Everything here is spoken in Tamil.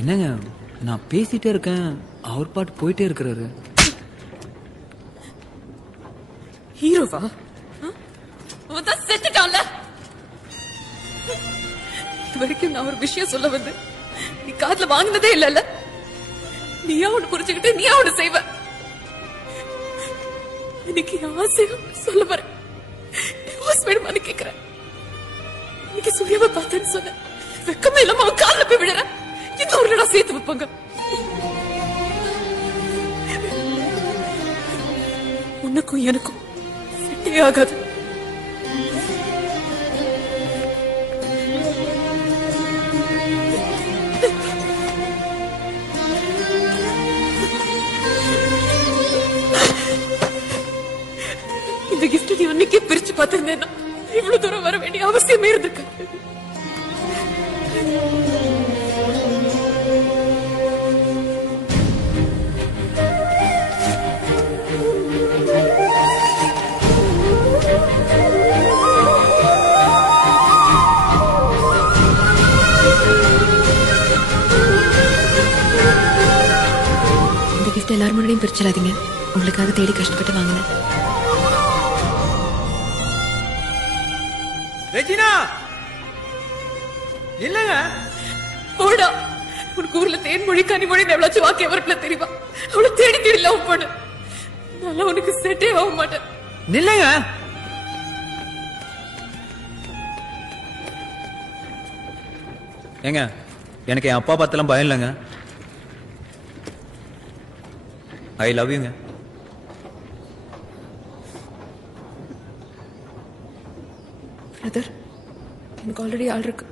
என்னங்க நான் பேசிட்டே இருக்கேன், அவர் பாட்டு போயிட்டே இருக்கிறாரு. ஹீரோவா? அவன் தான் செத்துட்டான்ல. இது வரைக்கும் நான் ஒரு விஷயம் சொல்ல வந்து நீ காதுல வாங்கினதே இல்லல்ல. நீயா ஒண்ணு புரிஞ்சுக்கிட்டு நீயா ஒண்ணு செய்வ. இன்னைக்கு ஆசையும் சொல்ல வரேன், டிவோர்ஸ் வேணுமான்னு கேக்குறேன். இன்னைக்கு சூர்யாவை பார்த்தேன்னு சொன்ன வெக்கமே இல்லாம அவன் காலில் போய் விடுற. இந்த ஒரு இடம் சேர்த்து வைப்பாங்க. உனக்கும் எனக்கும் செட்டே ஆகாது. இந்த கிஃப்ட் நீ அன்னைக்கே பிரிச்சு பார்த்திருந்தேன்னா இவ்வளவு தூரம் வர வேண்டிய அவசியமே இருந்திருக்கு. இந்த கிஃப்ட் எல்லாரும் முன்னாடியும் பிரிச்சிடாதீங்க. உங்களுக்காக தேடி கஷ்டப்பட்டு வாங்கினேன். ரெஜினா இல்லங்க போடா. உனக்கு ஊர்ல தேன்மொழி கனிமொழி எவ்வளவு வாக்கிய வரப்புல தெரியுமா? அவளை தேடி தேடி லவ் பண்ணு. நல்லா உனக்கு செட்டே ஆக மாட்டேன். நில்லுங்க. ஏங்க எனக்கு என் அப்பா பார்த்தெல்லாம் பயம் இல்லைங்க. ஐ லவ் யூங்க. பிரதர், எனக்கு ஆல்ரெடி ஆள் இருக்கு.